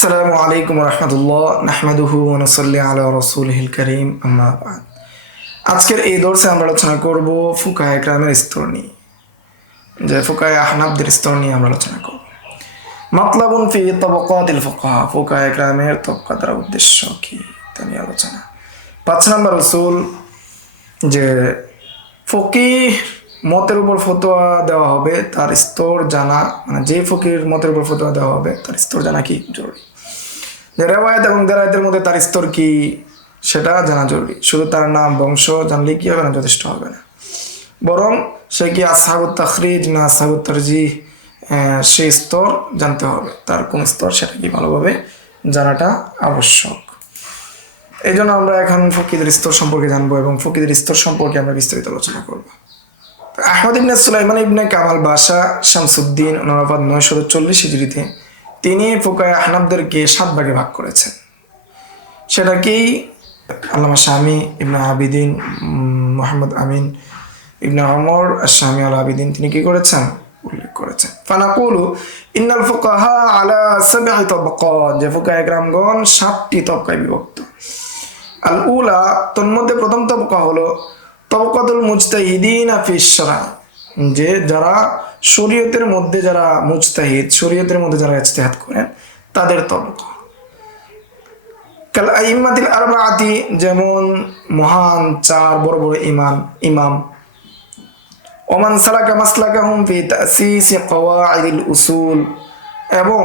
আসসালামু আলাইকুম রহমতুল্লাহ নাহমাদুহু ওয়া নুসাল্লি আলা রাসূলিহিল কারীম আম্মা বা'দ। আজকের এই দর্শে আমরা আলোচনা করব ফুকাহায়ে কেরামের স্তর নিয়ে, যে ফুকাহায়ে আহনাফদের স্তর নিয়ে আমরা আলোচনা করব। মাতলাবুন ফি তাবাকাতিল ফুকাহা, ফুকাহায়ে কেরামের তবকাদের উদ্দেশ্য কি তা নিয়ে আলোচনা। 5 নম্বর উসুল, যে ফকিহ মতের উপর ফতোয়া দেওয়া হবে তার স্তর জানা, মানে যে ফকির মতের উপর ফতোয়া দেওয়া হবে তার স্তর জানা কি জরুরি। যে রেওয়ায়াত এবং দেরায়াতের মধ্যে তার স্তর কি সেটা জানা জরুরি। শুধু তার নাম বংশ জানলে কি হবে না, যথেষ্ট হবে না, বরং সে কি আসহাবুত তাখরিজ না আসহাবুত তারজিহ সেই স্তর জানতে হবে। তার কোন স্তর সেটা কি ভালোভাবে জানাটা আবশ্যক। এই জন্য আমরা এখন ফকিদের স্তর সম্পর্কে জানবো এবং ফকিদের স্তর সম্পর্কে আমরা বিস্তারিত আলোচনা করব। আহমদ ইবনে সুলাইমান ইবনে কামাল বাশা শামসুদ্দিন 940 হিজরিতে তিনি ফুকাহায়ে আহনাফদেরকে 7 ভাগে ভাগ করেছেন। সেটা কি আল্লামা শামি ইবনে আবিদিন মুহাম্মদ আমিন ইবনে ওমর আশ-শামি আল আবিদিন তিনি কি করেছেন, উল্লেখ করেছেন। ফানাকুলু ইন্নাল ফুকাহা আলা 7 তাবাকাত, যে ফুকাহায়ে কেরামগণ 7টি তবকায় বিভক্ত। আল উলা, তন্মধ্যে প্রথম তবকা হলো তাবাকাতুল মুজতাহিদিনা ফিশ শরঈ, যে যারা শরীয়তের মধ্যে যারা মুজতাহিদ, শরীয়তের মধ্যে যারা ইজতিহাদ করেন তাদের তবকা। কাল আইম্মাতিল আরবাআতি, যেমন মহান 4 বড় বড় ইমাম। ওমান সালাকা মাসলাকাহুম ফি তাসিসি কওয়াইদিল উসুল, এবং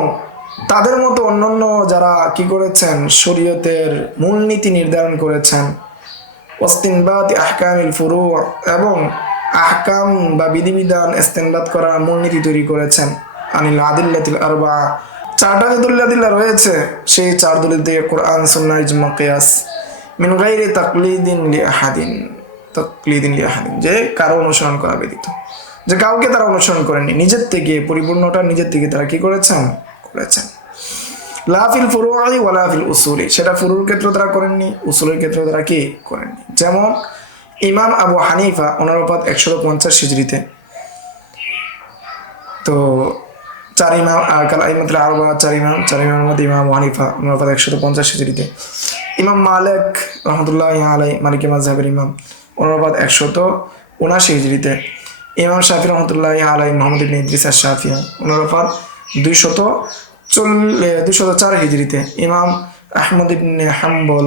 তাদের মতো অন্যান্য যারা কি করেছেন, শরীয়তের মূলনীতি নির্ধারণ করেছেন। ওয়াস্তিনবাতি আহকামিল ফুরু', এবং আহকাম বা বিধিবিধান ইস্তেনবাত করা মূলনীতি তৈরি করেছেন। আনিল আদিল্লাতিল আরবা'a, 4টা যে দলিল রয়েছে সেই 4 দলিল থেকে কোরআন, সুন্নাহ, ইজমা, কিয়াস, মিন গায়রি তাকলিদিন লি আহাদিন, যে কারো অনুসরণ করা ব্যতীত, যে কাউকে তারা অনুসরণ করেনি, নিজের থেকে পরিপূর্ণটা নিজের থেকে তারা কি করেছেন। লা ফিল ফুরু'i ওয়ালা ফিল উসুলি, সেটা ফুরুর ক্ষেত্রে তারা করেননি, উসুলের ক্ষেত্রে তারা কি করেননি। যেমন ইমাম আবু হানিফা 150 হিজরিতে, তো 4 ইমাম কাল আইম্মাতুল আরবা'a 4 ইমামের মধ্যে ইমাম আবু হানিফা 150 হিজরিতে, ইমাম মালিক রহমাতুল্লাহি আলাইহি মালিকি মাযহাবের ইমাম 179 হিজরিতে, ইমাম শাফি রহমাতুল্লাহি আলাইহি মুহাম্মদ ইবনে ইদ্রিস আশ-শাফিঈ 204 হিজরিতে, ইমাম আহমদ ইবনে হাম্বল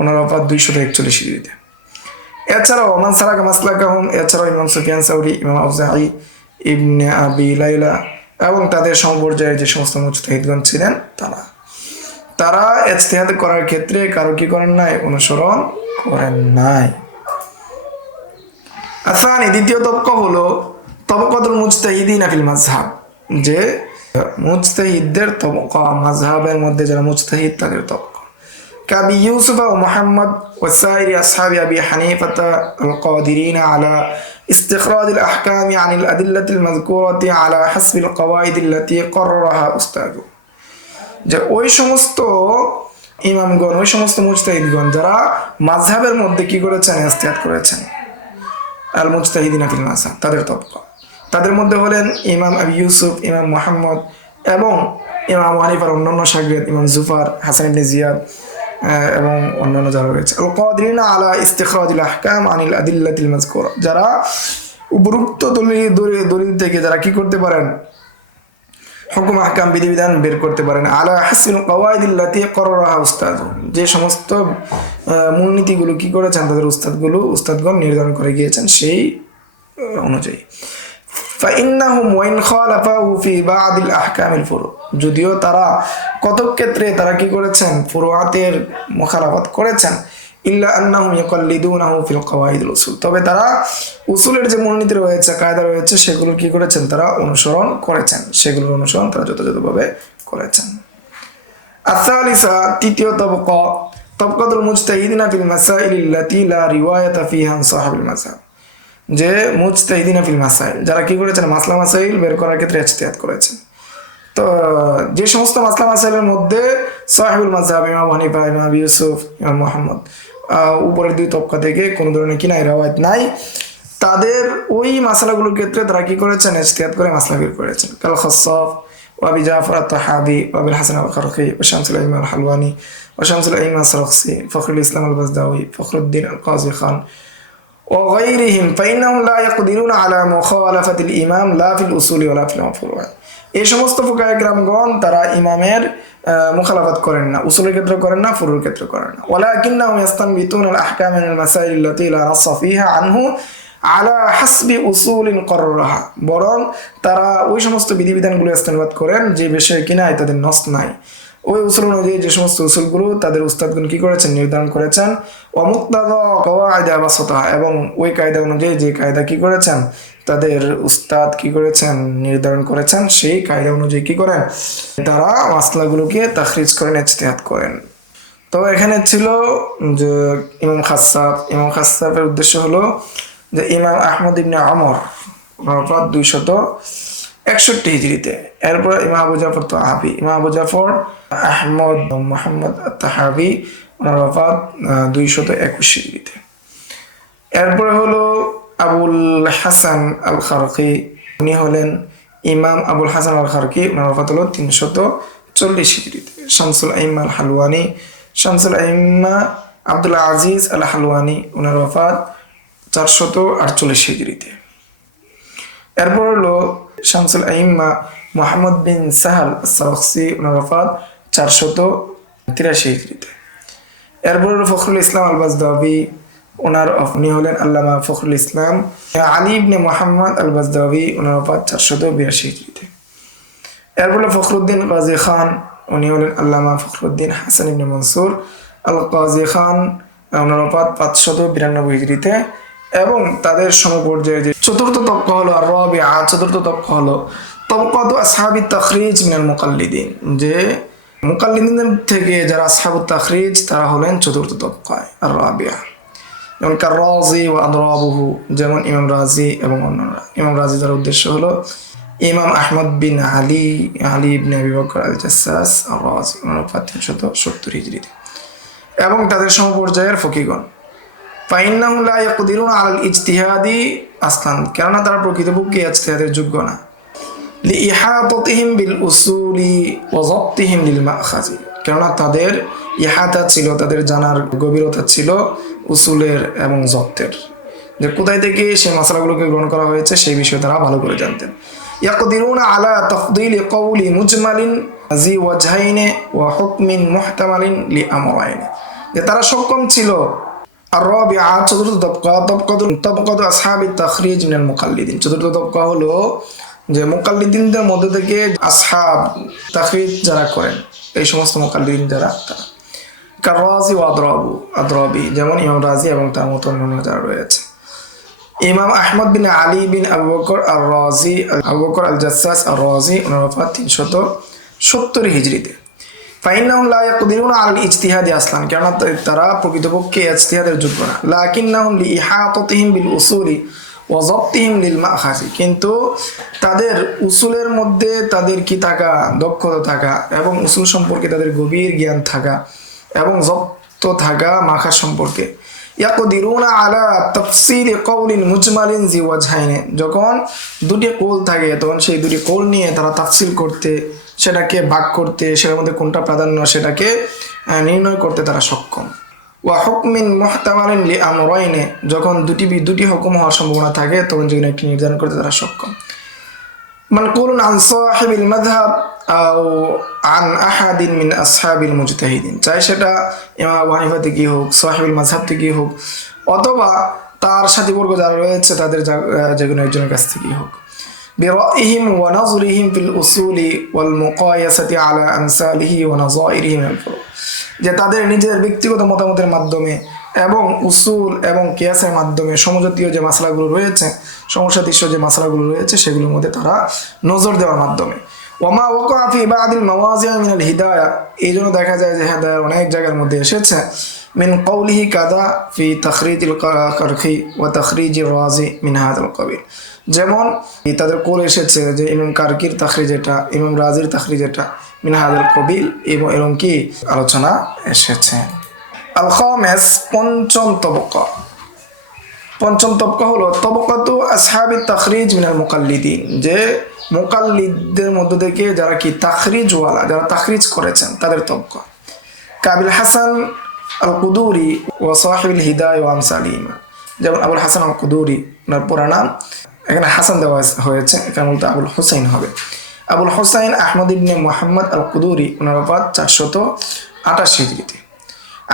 241 হিজরিতে। এছাড়াও মান সালাকা মাসলাকাহুম, এছাড়াও ইমাম সুফিয়ান সাউরি, ইমাম আউজাঈ, ইবনে আবি লাইলা এবং তাদের সমপর্যায়ে যে সমস্ত মুজতাহিদগণ ছিলেন তারা ইজতিহাদ করার ক্ষেত্রে কারো কি করেন নাই, অনুসরণ করেন নাই। আসানি, দ্বিতীয় তবকা হলো তাবাকাতুল মুজতাহিদিনা ফিল মাযহাব, যে মুজতাহিদদের তবকা, মাযহাবের মধ্যে যারা মুজতাহিদ তাদের তবকা। কাবি ইউসুফ ও মুহাম্মদ ওয়া সাইরি আসহাবি আবি হানিফাতা আল কাদিরিনা আলা ইস্তিখরাজিল আহকামি আনিল আদিল্লাতিল মাযকুরাতি আলা হাসবিল কওয়াইদিল্লাতি ক্বাররাহা উস্তাদু, যে ওই সমস্ত ইমামগণ, ওই সমস্ত মুজতাহিদগণ যারা মাযহাবের মধ্যে কি করেছেন, ইজতিহাদ করেছেন, আল মুজতাহিদিনা ফিল মাযহাব, তাদের তবকা। তাদের মধ্যে হলেন ইমাম আবি ইউসুফ, ইমাম মুহাম্মদ এবং ইমাম আবু হানিফার অন্যান্য শাগির্দ ইমাম জুফার, হাসান ইবনে জিয়াদ এবং অন্যান্য যারা রয়েছে। আল কাদিরিনা আলা ইস্তিখরাজিল আহকাম আনিল আদিল্লাতিল মাযকুরা, যারা উপরোক্ত দলিল থেকে যারা কি করতে পারেন, হুকুম আহকাম বিধিবিধান বের করতে পারেন। আলা হাসবিল কওয়াইদিল্লাতি ক্বাররাহা উস্তাদু, যে সমস্ত মূলনীতিগুলো কি করেছেন তাদের উস্তাদগণ নির্ধারণ করে গিয়েছেন সেই অনুযায়ী। ফাইন্নাহুম ওয়াইন খালাফাহু ফি বা'দিল আহকামিল ফুরু', যদিও তারা কতক ক্ষেত্রে তারা কি করেছেন, ফুরুআতের মুখালাফাত করেছেন, ইল্লা আন্নাহুম ইয়াকাল্লিদুনাহু ফিল কওয়াইদিল উসুল, তবে তারা উসুলের যে মূলনীতি রয়েছে, কায়দা রয়েছে, সেগুলোর কি করেছেন, তারা অনুসরণ করেছেন, সেগুলোর অনুসরণ তারা যথাযথভাবে করেছেন। আস-সালিসা, তৃতীয় তবকা তাবাকাতুল মুজতাহিদিনা ফিল মাসাইলিল্লাতী লা রিওয়ায়াতা ফিহা আন সাহাবিল মাযহাব, যে মুজতাহিদিনা ফিল মাসাইল, যারা কি করেছেন, মাসলা মাসাইল বের করার ক্ষেত্রে ইজতিহাদ করেছেন। তো যে সমস্ত মাসলা মাসাইলের মধ্যে সাহিবুল মাযহাব, ইমাম হানিফা, ইমাম আবি ইউসুফ, ইমাম মুহাম্মদ, উপরের 2 তবকা থেকে কোনো ধরনের কি নাই, রিওয়ায়াত নাই, তাদের ওই মাসলাগুলোর ক্ষেত্রে তারা কি করেছেন, ইজতিহাদ করে মাসলা বের করেছেন। কাল খাসসাফ وأبي جعفر الطحاوي وأبي الحسن الخرقي وشمس الأئمة الحلواني وشمس الأئمة السرخسي فخر الإسلام البزداوي فخر الدين القاضي خان وغيرهم فإنهم لا يقدرون على مخالفة الإمام لا في الأصول ولا في الفروع এই সমস্ত ফুকায়ে কেরামগণ তারা ইমামের মুখালাফাত করেন না, উসুলের ক্ষেত্রে করেন না, ফুরুর ক্ষেত্রে করেন না। ওয়ালাকিন্নাহুম ইস্তানবিতুনা আল-আহকাম মিনাল মাসাইল আল্লাতী লা নাসসা ফীহা আনহু আলা হাসবি উসুলিন কররাহা, বরং তারা ওই সমস্ত বিধিবিধানগুলো ইস্তেনবাত করেন যে বিষয়ে কিনা তাদের নস নাই। ওই উসুল অনুযায়ী যে সমস্ত উসুলগুলো তাদের উস্তাদগণ কি করেছেন, নির্ধারণ করেছেন। ওয়া মুক্তাদা কওয়াইদা বাসাতাহা, এবং ওই কায়দা অনুযায়ী যে কায়দা কি করেছেন তাদের উস্তাদ কি করেছেন, নির্ধারণ করেছেন, সেই কায়দা অনুযায়ী কি করেন তারা মাসলাগুলোকে তাখরিজ করেন, ইজতিহাদ করেন। তো এখানে ছিল যে ইমাম খাসসাফের উদ্দেশ্য হলো যে ইমাম আহমদ ইবনে আমর 261 হিজরিতে, এরপর ইমাম আবু জাফর তাহাবি, ইমাম আবু জাফর আহমদ মোহাম্মদ তাহাবি 221 হিজরিতে। এরপরে হলো আবুল হাসান আল খারকি, উনি হলেন ইমাম আবুল হাসান আল খারকি, ওনার ওফাত হলো 340 হিজরিতে। শামসুল আইম্মা আল হালওয়ানি, শামসুল আইম্মা আব্দুল আজিজ আল হালওয়ানি, ওনার ওফাত 448 হিজরিতে। এরপর হলো শামসুল আইম্মা মোহাম্মদ বিন সাহাল সারখসি, ওনার ওফাত 483 হিজরিতে। এরপর হলো ফখরুল ইসলাম আল বাজদাবি, উনি হলেন আল্লামা ফখরুল ইসলাম আলী ইবনে মোহাম্মদ আল বাজদাবি, ওনার ওফাত 482 হিজরিতে। এরপর ফখরুদ্দিন কাজী খান, উনি হলেন আল্লামা ফখরুদ্দিন হাসান ইবনে মনসুর আল কাজী খান, ওনার ওফাত 592 হিজরিতে। এবং তাদের সমপর্যায়ে যে চতুর্থ তবকা হলো আর রাবিআ, চতুর্থ তবকা হলো তবকাতু আসহাবিত তাখরিজ মিনাল মুকাল্লিদিন, যে মুকাল্লিদিনদের থেকে যারা আসহাবুত তাখরিজ তারা হলেন চতুর্থ তবকায় আর রাবিআ। যেমন কার-রাজি ওয়া আদরাবুহু, যেমন ইমাম রাজি এবং অন্যরা। ইমাম রাজি তার উদ্দেশ্য হলো ইমাম আহমদ বিন আলী ইবনে আবি বকর আল জাসসাস আর রাজি, 370 হিজরিতে। এবং তাদের সমপর্যায়ের ফকিগণ ফাইন্নাহুম লা ইয়াকদিরুনা আলাল ইজতিহাদি আসলান, কেননা তারা প্রকৃতপক্ষে ইজতিহাদের যোগ্য না। লিইহাতাতিহিম বিল উসুলি ওয়া যাবতিহিম লিল মা'খাজি, কেননা তাদের ইহাতা ছিল, তাদের জানার গভীরতা ছিল উসুলের এবং জব্তের, যে কোথায় থেকে সেই মাসলাগুলোকে গ্রহণ করা হয়েছে সেই বিষয়ে তারা ভালো করে জানতেন। ইয়াকদিরুনা আলা তাফদিলি কওলি মুজমালিন জি ওয়াজহাইনি ওয়া হুকমিন মুহতামালিন লিআমরাইন, যে তারা সক্ষম ছিল আর রাবিআ চতুর্থ তবকা তবকাতু আসহাবিত তাখরিজ মিনাল মুকাল্লিদিন, চতুর্থ তবকা হলো যে মুকাল্লিদিনদের মধ্যে থেকে আসহাব তাখরিজ যারা করেন, এই সমস্ত মুকাল্লিদিন যারা, তারা কার-রাজি ওয়া আদরাবি, যেমন ইমাম রাজি এবং তার মতো অন্যান্য যারা রয়েছে। ইমাম আহমদ বিন আলী বিন আবু বকর আর রাজি, আবু বকর আল জাসসাস আর রাজি, ওনার ওফাত 370 হিজরিতে। ফাইন্নাহুম লা ইয়াকদিরুনা আলাল ইজতিহাদি আসলান, কেননা তারা প্রকৃতপক্ষে ইজতিহাদের যোগ্য না। লাকিন্নাহুম লিইহাতাতিহিম বিল উসুলি ওয়া যাবতিহিম লিল মা'খাজি, কিন্তু তাদের উসুলের মধ্যে তাদের কি থাকা, দক্ষতা থাকা, এবং উসুল সম্পর্কে তাদের গভীর জ্ঞান থাকা এবং জব্ত থাকা মাখাজ সম্পর্কে। ইয়াকদিরুনা আলা তাফসিলি কওলিন মুজমালিন জি ওয়াজহাইনি, যখন দুটি কৌল থাকে তখন সেই দুটি কৌল নিয়ে তারা তাফসিল করতে, সেটাকে ভাগ করতে, সেটার মধ্যে কোনটা প্রাধান্য সেটাকে নির্ণয় করতে তারা সক্ষম। ওয়া হুকমিন মুহতামালিন লিআমরাইনি, যখন দুটি হুকুম হওয়ার সম্ভাবনা থাকে তখন যেগুলো একটি নির্ধারণ করতে তারা সক্ষম। মানকুলুন আন সাহিবিল মাযহাব আও আন আহাদিন মিন আসহাবিল মুজতাহিদিন, চাই সেটা ইমাম আবু হানিফা থেকে হোক, সাহিবুল মাযহাব থেকে হোক, অথবা তার সাথীবর্গ যারা রয়েছে তাদের যেকোনো একজনের কাছ থেকেই হোক। বিরাইহিম ওয়া নাযরিহিম ফিল উসুলি ওয়াল মুকায়াসাতি আলা আমসালিহি ওয়া নাযাইরিহি মিনাল ফুরু, যে তাদের নিজের ব্যক্তিগত মতামতের মাধ্যমে এবং উসুল এবং কিয়াসের মাধ্যমে সমজাতীয় যে মাসলাগুলো রয়েছে, সমসাদৃশ্য যে মাসলাগুলো রয়েছে সেগুলোর মধ্যে তারা নজর দেওয়ার মাধ্যমে। ওমা ওয়াকা ফি বাদিল মাওয়াজিআ মিনাল হিদায়া, এই জন্য দেখা যায় যে হেদায়ার অনেক জায়গার মধ্যে এসেছে মিন কওলিহি কাদা ফি তাখরিজিল কারখি ওয়া তাখরিজির রাজি মিন হাদাল কাবিল, যেমন তাদের কোল এসেছে যে ইমাম কারকির তাখরিজ এটা, ইমাম রাজির তাখরিজ এটা, মিন হাদাল কাবিল, এবং এরকম কি আলোচনা এসেছে। আল খামিস, পঞ্চম তবকা, পঞ্চম তবকা হলো তবকাতু আসহাবি তাখরিজ মিনাল মুকাল্লিদিন, যে মুকাল্লিদদের মধ্য থেকে যারা কি তাখরিজওয়ালা, যারা তাখরিজ করেছেন তাদের তবকা। কাবিল হাসান আল কুদুরি ও সাহিবুল হিদায় ও আমসালিমা, যেমন আবুল হাসান আল কুদুরি, ওনার পুরা নাম, এখানে হাসান দেওয়া হয়েছে, এখানে বলতে আবুল হুসাইন হবে। আবুল হুসাইন আহমদ ইবনে মুহাম্মদ আল কুদুরি, ওনার ওফাত 428 হিজরিতে।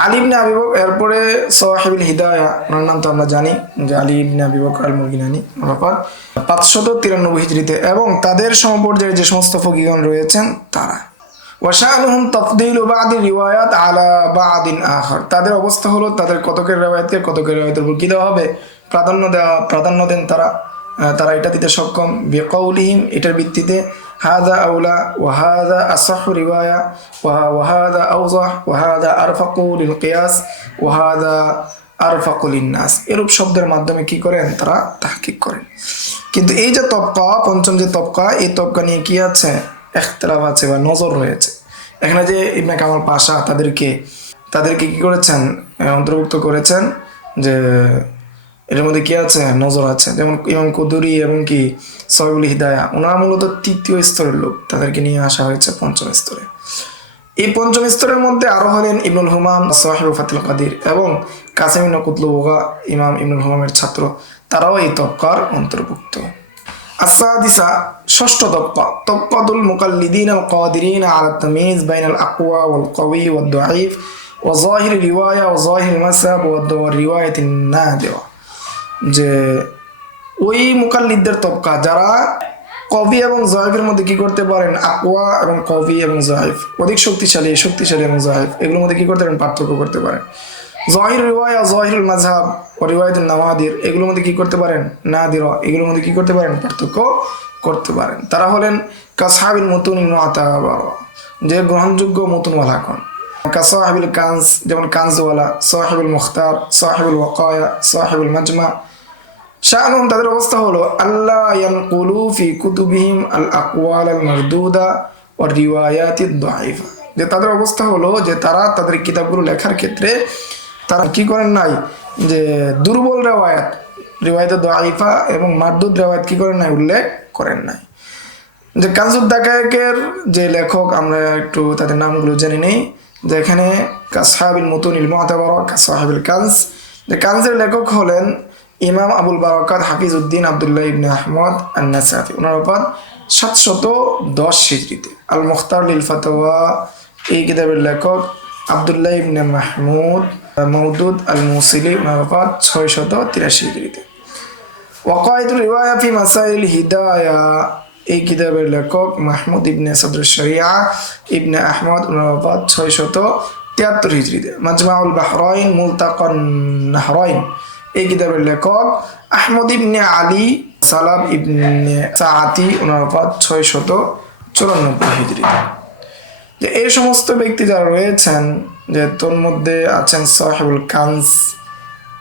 আলী ইবনে আবি বকর, এরপরে সাহিবুল হিদায়া, ওনার নাম তো আমরা জানি যে আলী ইবনে আবি বকর আল মুরগিনানি, ওনার ওফাত 593 হিজরিতে। এবং তাদের সমপর্যায়ে যে সমস্ত ফকিহগণ রয়েছেন তারা। ওয়াশানুহুম তাফদীলু বা'দি রিওয়ায়াত আলা বা'দিন আখার, তাদের অবস্থা হলো তাদের কতকের রিওয়ায়াতকে কতকের রিওয়ায়াতের উপর কি দেওয়া হবে, প্রাধান্য দেন তারা এটা দিতে সক্ষম। বিকাউলিহিম, এটার ভিত্তিতে হাদা আউলা ওয়া হাদা আসাহু রিওয়ায়া ওয়া হাদা আওজাহ ওয়া হাদা আরফাকু লিল কিয়াস ওয়া হাদা আরফাকু লিন নাস, এরূপ শব্দের মাধ্যমে কি করেন তারা তাহকিক করেন। কিন্তু এই যে তবকা, পঞ্চম যে তবকা, এই তবকা নিয়ে কি আছে, ইখতিলাফ আছে বা নজর রয়েছে। এখানে যে ইবনে কামাল পাশা তাদেরকে কি করেছেন, অন্তর্ভুক্ত করেছেন, যে এর মধ্যে কি আছে, নজর আছে। যেমন ইমাম কুদুরি এবং কি সাহিবুল হিদায়া, ওনারা মূলত তৃতীয় স্তরের লোক, তাদেরকে নিয়ে আসা হয়েছে পঞ্চম স্তরে। এই পঞ্চম স্তরের মধ্যে আরো হলেন ইবনুল হুমাম সাহিবু ফাতুল কাদির এবং কাসিম ইবনে কুতলুবগা, ইমাম ইবনুল হুমামের ছাত্র, তারাও এই তবকার অন্তর্ভুক্ত। আসাদিসা, ষষ্ঠ তবকা, তবকাতুল মুকাল্লিদিন আল কাদিরিন আলা তামিজ বাইনাল আকওয়া ওয়াল কওয়ি ওয়াদ দাঈফ ওয়া যাহির রিওয়ায়া ওয়া যাহির মাসহাব ওয়া রিওয়ায়াতিন নাদিরা, যে ওই মুকাল্লিদদের তবকা যারা কবি এবং জয়ফের মধ্যে কি করতে পারেন, আকওয়া এবং কবি এবং জয়ফ, অধিক শক্তিশালী এবং জয়ফ, এগুলোর মধ্যে কি করতে পারেন, পার্থক্য করতে পারেন। যাহির রিওয়ায়া, যাহিরুল মাযহাব ও রিওয়ায়াতুন নাওয়াদির, এগুলোর মধ্যে কি করতে পারেন, নাদিরা, এগুলোর মধ্যে কি করতে পারেন, পার্থক্য করতে পারেন। তারা হলেন কাসহাবিল মুতুনিল মুআতাবারা, যে গ্রহণযোগ্য মুতুনওয়ালা কোন, কাসাহিবুল কানজ, যেমন কানজওয়ালা, সাহিবুল মুখতার, সাহিবুল ওয়াকায়া, সাহিবুল মাজমা। শানুহুম, তাদের অবস্থা হলো আল্লাহ ইয়ানকুলু ফি কুতুবিহিম আল আকওয়াল আল মারদুদা ওয়া রিওয়ায়াতিদ দাঈফা, যে তাদের অবস্থা হলো যে তারা তাদের কিতাবগুলো লেখার ক্ষেত্রে তারা কি করেন নাই, যে দুর্বল রিওয়ায়াত দাঈফা এবং মারদুদ রিওয়ায়াত কি করেন নাই, উল্লেখ করেন নাই। যে কানজুদ দাকায়েকের যে লেখক, আমরা একটু তাদের নামগুলো জেনে নেই। যে এখানে কাসহাবিল মুতুনিল মুআতাবারা, কাসহাবিল কানজ, যে কানজের লেখক হলেন ইমাম আবুল বারাকাত হাফিজউদ্দিন আব্দুল্লাহ ইবনে আহমদ আন-নাসাফি, ওনার ওফাত 710 হিজরিতে। আল মুখতার লিল ফাতওয়া, এই কিতাবের লেখক আব্দুল্লাহ ইবনে মাহমুদ মওদুদ আল মুসিলি, ওনার ওফাত 683 হিজরিতে। ওয়াকাইদুর রিওয়ায়া ফি মাসাইল হিদায়া, এই কিতাবের লেখক মাহমুদ ইবনে সদর শরিয়া ইবনে আহমদ, ওনার ওফাত 673 হিজরিতে। মাজমাউল বাহরাইন মুলতাকান নাহরাইন, এই কিতাবের লেখক আহমদ ইবনে আলী সালাব ইবনে সাআতি, ওনার ওফাত 694 হিজরিতে। যে এই সমস্ত ব্যক্তি যারা রয়েছেন, যে তোর মধ্যে আছেন সাহিবুল কানজ,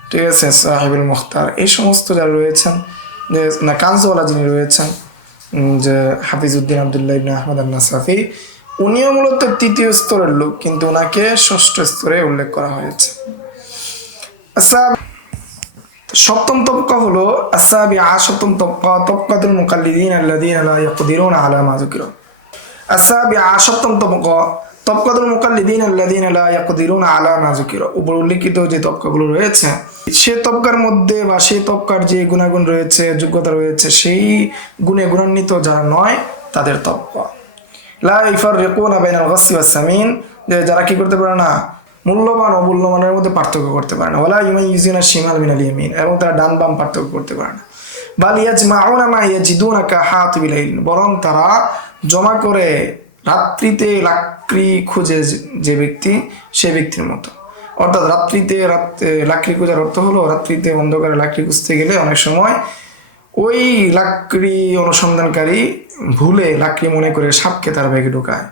ঠিক আছে, সাহিবুল মুখতার, এই সমস্ত যারা রয়েছেন, যে না কানজওয়ালা যিনি রয়েছেন, যে হাফিজউদ্দিন আব্দুল্লাহ ইবনে আহমদ আন-নাসাফি, উনিও মূলত তৃতীয় স্তরের লোক, কিন্তু ওনাকে ষষ্ঠ স্তরে উল্লেখ করা হয়েছে। আচ্ছা, সপ্তম তবকা হলো আসাবিআ, সপ্তম তবকা তবকাতুল মুকাল্লিদিন আল্লাযীনা লা ইয়াকদিরুনা আলা মা যুকিরা। আসাবিআ, সপ্তম তবকা তবকাতুল মুকাল্লিদিন আল্লাযীনা লা ইয়াকদিরুনা আলা মা যুকিরা, উপর উল্লেখিত যে তবকাগুলো রয়েছে, সে তবকার মধ্যে বা সেই তবকার যে গুণাগুণ রয়েছে, যোগ্যতা রয়েছে, সেই গুণে গুণান্বিত যারা নয় তাদের তবকা। লা ইফাররিকুনা বাইনাল গাসসি ওয়াস সামিন, যে যারা কি করতে পারে না, মূল্যবান অমূল্যমানের মধ্যে পার্থক্য করতে পারে না। ওয়ালা ইউমাইয়িজুনা শিমাল মিনাল ইয়ামিন, এবং তারা ডান বাম পার্থক্য করতে পারে না। বাল ইয়াজমাউনা মা ইয়াজিদুনা কা হাতিবিল ইলম, বরং তারা জমা করে রাত্রিতে লাকড়ি খুঁজে যে ব্যক্তি, সে ব্যক্তির মতো। অর্থাৎ লাকড়ি খোঁজার অর্থ হলো রাত্রিতে অন্ধকারে লাকড়ি খুঁজতে গেলে অনেক সময় ওই লাকড়ি অনুসন্ধানকারী ভুলে লাকড়ি মনে করে সাপকে তার ব্যাগে ঢোকায়।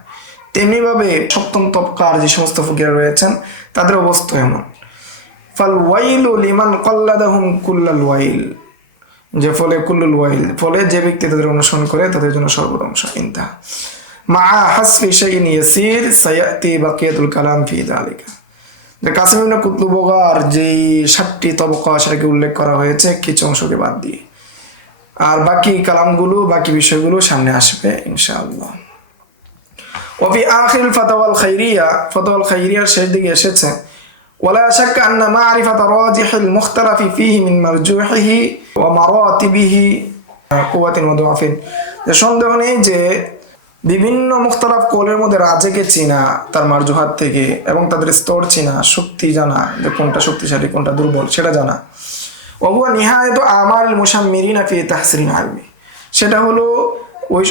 তেমনিভাবে সপ্তম তবকার যে সমস্ত ফকিরা রয়েছেন তাদের অবস্থা এমন। ফাল ওয়াইলু লিমান কল্লাদাহুম কুল্লাল ওয়াইল, যে ফলে কুল্লুল ওয়াইল, ফলে যে ব্যক্তি তাদের অনুসরণ করে তাদের জন্য সর্বধ্বংস। ইনতাহা। মা হাসফি শাইইন ইয়াসির সায়াতি বাকিয়াতুল কালাম ফি যালিকা, যে কাসিম ইবনে কুতুবগার যেই 7টি তবকা সেটাকে উল্লেখ করা হয়েছে কিছু অংশকে বাদ দিয়ে, আর বাকি কালামগুলো বাকি বিষয়গুলো সামনে আসবে ইনশাআল্লাহ। وفي آخر الفتوى الخيرية فتوى الخيرية শেষ দিকে এসেছে ولا شك أن معرفة راجح المختلف فيه من مرجوحه ومراتبه قوة وضعف যে সন্দেহ নেই যে বিভিন্ন মুখতালাফ কওলের মধ্যে রাজেকে চিনা তার মারজুহাত থেকে এবং তাদের স্তর চিনা, শক্তি জানা যে কোনটা শক্তিশালী কোনটা দুর্বল সেটা জানা। وهو نهاية أعمال المشمرين في تحسين العلم সেটা হলো ওই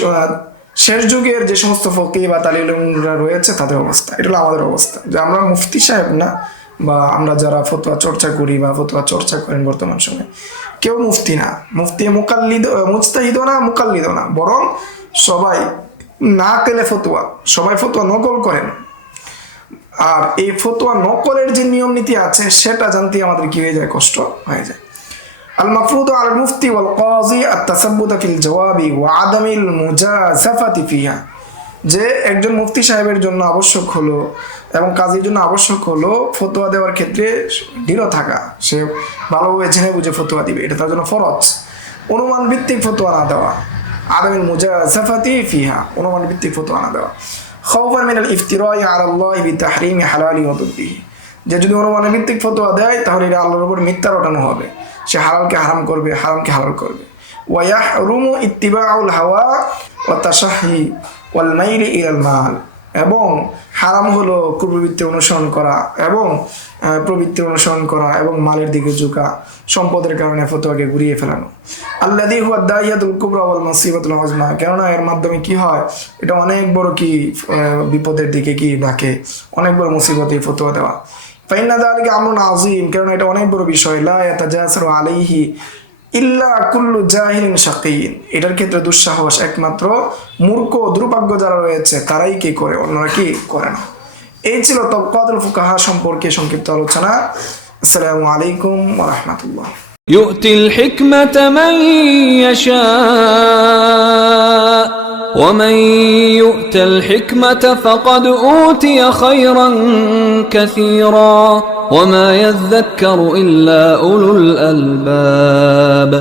শেষ যুগের যে সমস্ত ফকিহ বা তালিলুমরা রয়েছে তাদের অবস্থা। এটা হলো আমাদের অবস্থা, যে আমরা মুফতি সাহেব না, বা আমরা যারা ফতোয়া চর্চা করি বা ফতোয়া চর্চা করেন বর্তমান সময়ে, কেউ মুফতি না। মুফতি মুকাল্লিদ মুজতাহিদ না মুকাল্লিদ না, বরং সবাই না কেলে ফতোয়া, সবাই ফতোয়া নকল করেন। আর এই ফতোয়া নকলের যে নিয়ম নীতি আছে সেটা জানতে আমাদের কি হয়ে যায়, কষ্ট হয়ে যায়। المفروض على المفتي والقاضي التثبت في الجواب وعدم المجازفة فيها যে একজন মুফতি সাহেবের জন্য আবশ্যক হলো এবং কাজীর জন্য আবশ্যক হলো ফতোয়া দেওয়ার ক্ষেত্রে দৃঢ় থাকা, সে ভালোভাবে জেনে বুঝে ফতোয়া দিবে, এটা তার জন্য ফরজ। অনুমান ভিত্তিক ফতোয়া না দেওয়া, আদামিল মুজাজাফাতি ফিহা, অনুমান ভিত্তিক ফতোয়া না দেওয়া। খাউফান মিনাল ইফতিরাই আলা আল্লাহি বিতাহরিমি হালালি ওয়া তাহরিমি, যে যদি অনুমান ভিত্তিক ফতোয়া দেয় তাহলে এটা আল্লাহর উপর মিথ্যা রটানো হবে, সে হালালকে হারাম করবে, হারামকে হালাল করবে। ওয়া ইয়াহরুমু ইত্তিবাউল হাওয়া ওয়া তাশাহহি ওয়াল মাইলি ইলাল মাল, এবং হারাম হলো কুপ্রবৃত্তি অনুসরণ করা এবং প্রবৃত্তি অনুসরণ করা এবং মালের দিকে ঝুঁকা, সম্পদের কারণে ফতোয়াকে ঘুরিয়ে ফেলানো। আল্লাযী হুয়া দাইয়াতুল কুবরা ওয়াল মুসিবাতুল আযমা, কেননা এর মাধ্যমে কি হয়, এটা অনেক বড় কি বিপদের দিকে কি ডাকে, অনেক বড় মুসিবতে ফতোয়া দেওয়া। ফাইন্না যালিকা আমরুন আযীম, কারণ এটা অনেক বড় বিষয়। লা ইয়াতাজাসারু আলাইহি ইল্লা কুল্লু জাহিলিন শাকিয়িন, এটার ক্ষেত্রে দুঃসাহস একমাত্র মূর্খ দুর্ভাগ্য যারা রয়েছে তারাই কি করে, অন্যরা কি করে না। এই ছিল তাওকাতুল ফুকাহা সম্পর্কে সংক্ষিপ্ত আলোচনা। আসসালামু আলাইকুম ওয়া রাহমাতুল্লাহ। يؤتي الحكمة من يشاء ومن يؤت الحكمة فقد أوتي خيرا كثيرا وما يذكر إلا أولو الألباب